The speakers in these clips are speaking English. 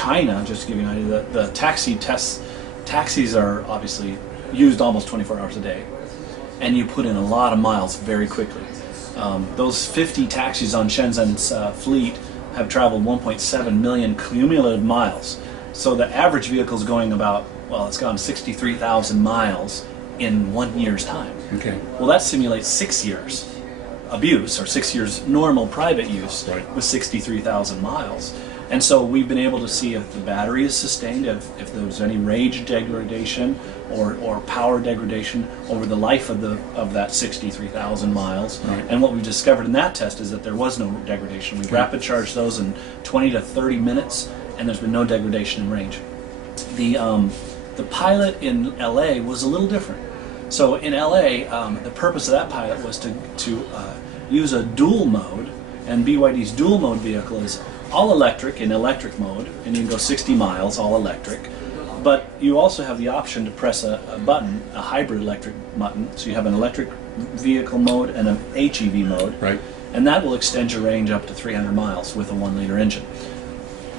China, just to give you an idea, the taxis are obviously used almost 24 hours a day, and you put in a lot of miles very quickly. Those 50 taxis on Shenzhen's fleet have traveled 1.7 million cumulative miles. So the average vehicle is going about, well, it's gone 63,000 miles in 1 year's time. Okay. Well, that simulates 6 years abuse, or 6 years normal private use, Right. with 63,000 miles. And so we've been able to see if the battery is sustained, if there's any range degradation or power degradation over the life of that 63,000 miles. Right. And what we discovered in that test is that there was no degradation. We rapid charged those in 20 to 30 minutes, and there's been no degradation in range. The pilot in LA was a little different. So in LA, the purpose of that pilot was to use a dual mode, and BYD's dual mode vehicle is all electric in electric mode, and you can go 60 miles all electric. But you also have the option to press a button, a hybrid electric button, so you have an electric vehicle mode and an HEV mode, Right. and that will extend your range up to 300 miles with a 1-liter engine.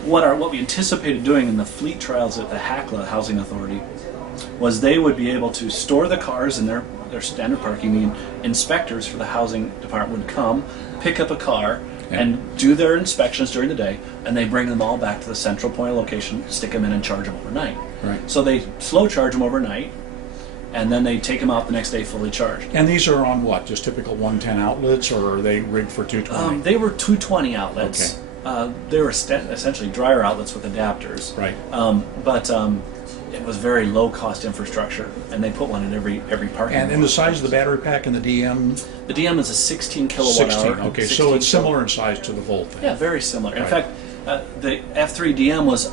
What we anticipated doing in the fleet trials at the HACLA Housing Authority was they would be able to store the cars in their standard parking. The inspectors for the housing department would come, pick up a car, and do their inspections during the day, and they bring them all back to the central point of location, stick them in, and charge them overnight. Right. So they slow charge them overnight, and then they take them out the next day fully charged. And these are on what? Just typical 110 outlets, or are they rigged for 220? They were 220 outlets. Okay. They were essentially dryer outlets with adapters. Right. But it was very low cost infrastructure, and they put one in every parking lot. And the size of the battery pack in the DM? The DM is a 16 kilowatt 16, hour. okay, 16 so it's similar in size to the Volt then. Yeah, very similar. In Right. fact, the F3 DM was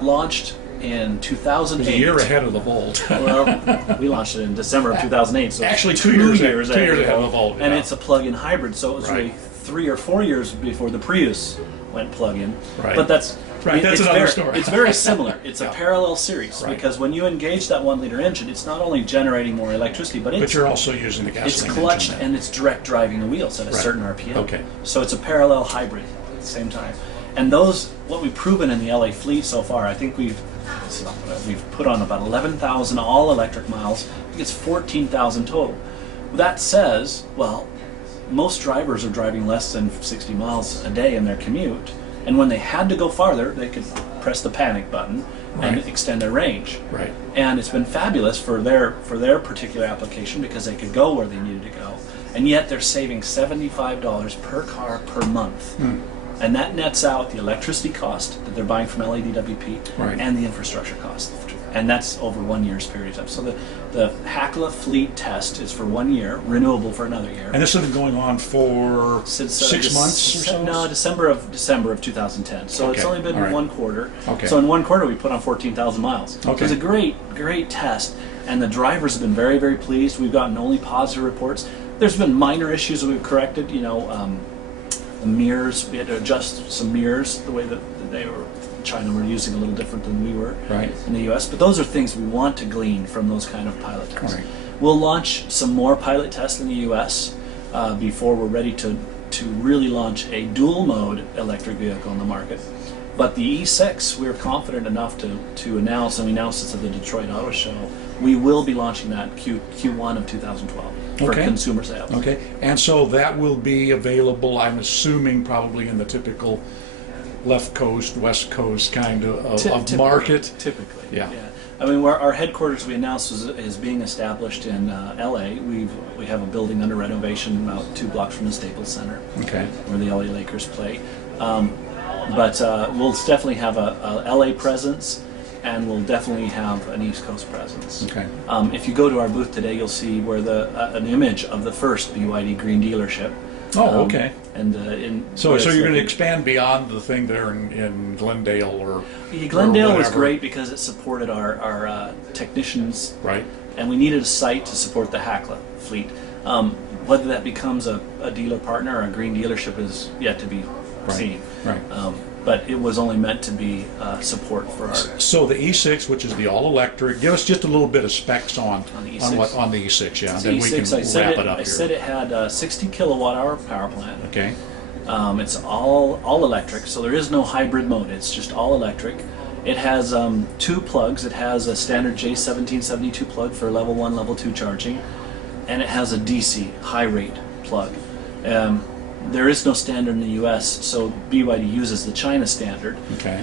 launched in 2008. It was a year ahead of the Volt. Well, we launched it in December of 2008. So Actually, it's 2 years ahead ahead of the Volt. And yeah. it's a plug-in hybrid, so it was Right. really 3 or 4 years before the Prius went plug-in. Right. But that's That's another story. It's very similar. It's Yeah. a parallel series, Right. because when you engage that 1-liter engine, it's not only generating more electricity, but But you're also using the it's gasoline clutch engine then. and it's direct driving the wheels at a Right. certain RPM. Okay. So it's a parallel hybrid at the same time. And what we've proven in the LA fleet so far, I think we've put on about 11,000 all electric miles. I think it's 14,000 total. That says, well, most drivers are driving less than 60 miles a day in their commute. And when they had to go farther, they could press the panic button and Right. extend their range. Right. And it's been fabulous for their particular application, because they could go where they needed to go. And yet they're saving $75 per car per month. And that nets out the electricity cost that they're buying from LADWP Right. and the infrastructure cost. And that's over 1 year's period of time. So the HACLA fleet test is for 1 year, renewable for another year. And this has been going on for Since 6 months or so? No, December of 2010. So it's Okay. only been All right. 1 quarter. Okay. So in 1 quarter we put on 14,000 miles. So Okay. it's a great test, and the drivers have been very, very pleased. We've gotten only positive reports. There's been minor issues that we've corrected. The mirrors, we had to adjust some mirrors the way that they were. China were using a little different than we were Right. in the U.S. But those are things we want to glean from those kind of pilot tests. Right. We'll launch some more pilot tests in the U.S. Before we're ready to really launch a dual mode electric vehicle in the market. But the E6, we're confident enough to announce, and we announced this at the Detroit Auto Show, we will be launching that Q1 of 2012 for Okay. consumer sales. Okay, and so that will be available, I'm assuming, probably in the typical left coast, west coast kind of Typically. market. Typically, Yeah. I mean, our headquarters we announced is being established in LA. We have a building under renovation about 2 blocks from the Staples Center, Okay. where the LA Lakers play. But we'll definitely have a LA presence, and we'll definitely have an East Coast presence. Okay. If you go to our booth today, you'll see where an image of the first BYD green dealership. Oh, okay. And So you're going to expand beyond the thing there in Glendale or Glendale or was whatever. great because it supported our technicians, Right. and we needed a site to support the HACLA fleet. Whether that becomes a dealer partner or a green dealership is yet to be seen. Right. But it was only meant to be support for our. So the E6, which is the all-electric, give us just a little bit of specs on the E6? on the E6, yeah. The Then we can E6, wrap it up I here. said it had a 60 kilowatt hour power plant. Okay. It's all electric, so there is no hybrid mode. It's just all electric. It has 2 plugs. It has a standard J1772 plug for level 1, level 2 charging, and it has a DC high rate plug. There is no standard in the U.S., so BYD uses the China standard,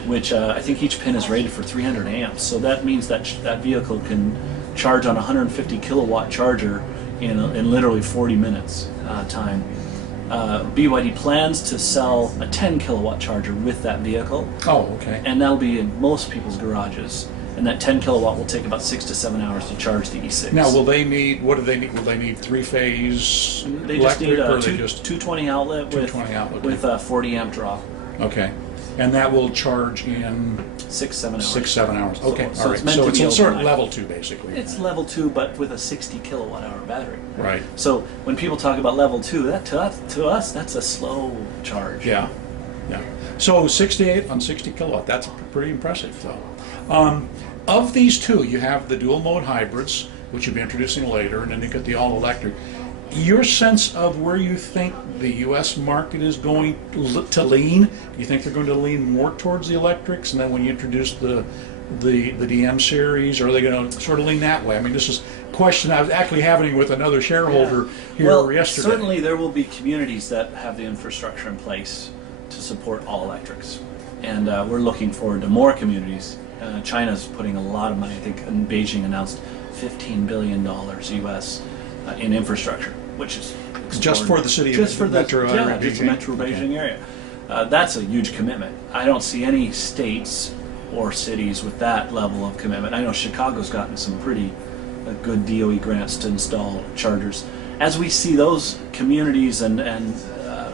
which I think each pin is rated for 300 amps. So that means that that vehicle can charge on a 150 kilowatt charger in literally 40 minutes time. BYD plans to sell a 10 kilowatt charger with that vehicle. Oh, okay. And that'll be in most people's garages. And that 10 kilowatt will take about 6 to 7 hours to charge the E6. Now, will they need? What do they need? Will they need 3-phase They just electric, need or a 220 outlet 220 outlet, with a 40 amp draw. Okay, and that will charge in 6-7 hours. 6-7 hours. Okay, So all right. it's meant So to it's be a sort of overnight. level 2, basically. It's level 2, but with a 60 kilowatt hour battery. Right. So when people talk about level 2, that to us that's a slow charge. Yeah. Yeah. So 68 on 60 kilowatt. That's pretty impressive, though. Of these two, you have the dual mode hybrids, which you'll be introducing later, and then you get the all electric. Your sense of where you think the U.S. market is going to lean? Do you think they're going to lean more towards the electrics, and then when you introduce the DM series, are they going to sort of lean that way? I mean, this is a question I was actually having with another shareholder here yesterday. Certainly there will be communities that have the infrastructure in place to support all electrics, and we're looking forward to more communities. China's putting a lot of money. I think Beijing announced $15 billion U.S. In infrastructure, which is just for the city, just for the metro area, just the metro Beijing area. That's a huge commitment. I don't see any states or cities with that level of commitment. I know Chicago's gotten some pretty good DOE grants to install chargers. As we see those communities and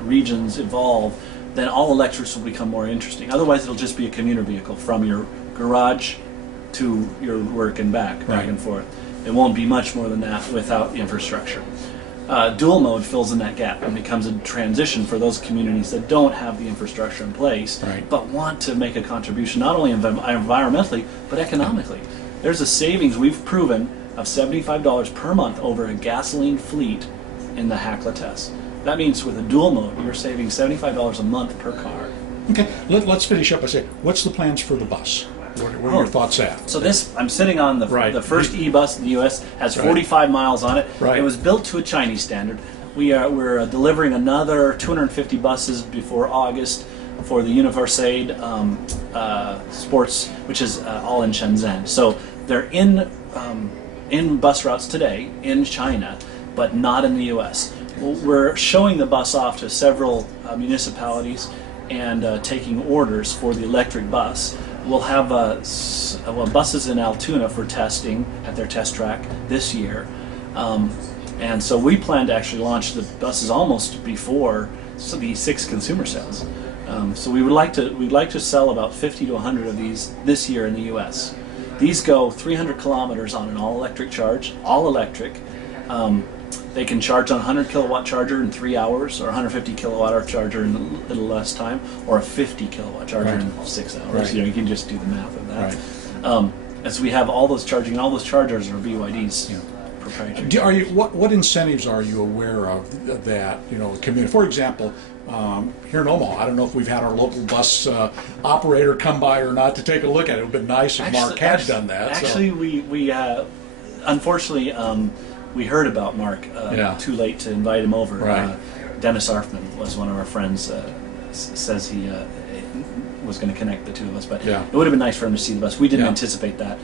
regions evolve, then all electrics will become more interesting. Otherwise, it'll just be a commuter vehicle from your garage to your work and back and forth. It won't be much more than that without infrastructure. Dual mode fills in that gap and becomes a transition for those communities that don't have the infrastructure in place, but want to make a contribution not only environmentally but economically. There's a savings we've proven of $75 per month over a gasoline fleet in the HACLA test. That means with a dual mode, you're saving $75 a month per car. Okay, let's finish up by saying, what's the plans for the bus? Where are your thoughts at? So I'm sitting on the first eBus in the U.S. has 45 miles on it. It was built to a Chinese standard. We're delivering another 250 buses before August for the Universade Sports, which is all in Shenzhen. So they're in bus routes today in China, but not in the U.S. We're showing the bus off to several municipalities and taking orders for the electric bus. We'll have buses in Altoona for testing at their test track this year, and so we plan to actually launch the buses almost before the 6 consumer sales. So we'd like to sell about 50 to 100 of these this year in the U.S. These go 300 kilometers on an all-electric charge, all electric. They can charge on a 100 kilowatt charger in 3 hours, or a 150 kilowatt hour charger in a little less time, or a 50 kilowatt charger in 6 hours. You can just do the math of that. As we have all those charging, all those chargers are BYD's proprietary. What incentives are you aware of that community? For example, here in Omaha, I don't know if we've had our local bus operator come by or not to take a look at it. It would have been nice if Mark had done that. Actually, we unfortunately. We heard about Mark too late to invite him over. Dennis Arfman was one of our friends. Says he was going to connect the two of us, but it would have been nice for him to see the bus. We didn't anticipate that.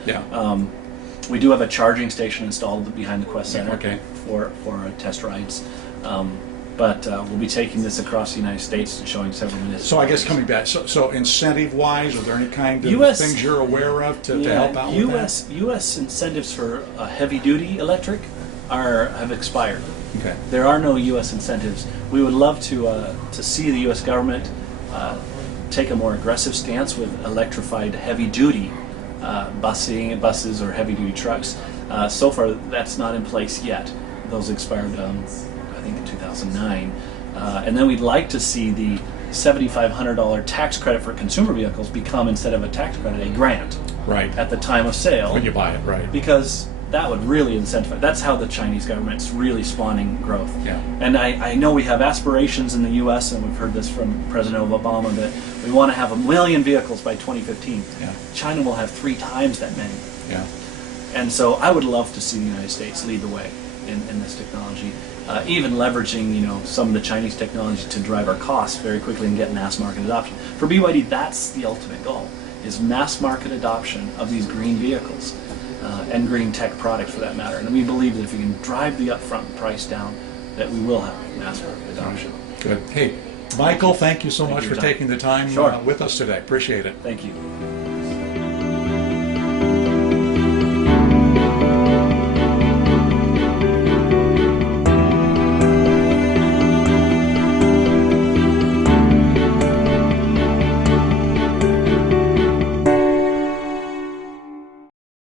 We do have a charging station installed behind the Quest Center for test rides. But we'll be taking this across the United States and showing several municipalities. So I guess coming back, so incentive-wise, are there any kind of things you're aware of to help out with that? U.S. incentives for heavy-duty electric have expired. Okay. There are no U.S. incentives. We would love to see the U.S. government take a more aggressive stance with electrified heavy-duty buses or heavy-duty trucks. So far, that's not in place yet. Those expired, I think, in 2009. And then we'd like to see the $7,500 tax credit for consumer vehicles become, instead of a tax credit, a grant. At the time of sale. When you buy it, Because that would really incentivize. That's how the Chinese government's really spawning growth. Yeah. And I know we have aspirations in the U.S., and we've heard this from President Obama, that we want to have 1 million vehicles by 2015. Yeah. China will have 3 times that many. Yeah. And so I would love to see the United States lead the way in this technology, even leveraging some of the Chinese technology to drive our costs very quickly and get mass market adoption. For BYD, that's the ultimate goal, is mass market adoption of these green vehicles and green tech products for that matter. And we believe that if we can drive the upfront price down, that we will have mass market adoption. Good. Hey, Michael, thank you so much for taking the time Sure. with us today. Appreciate it. Thank you.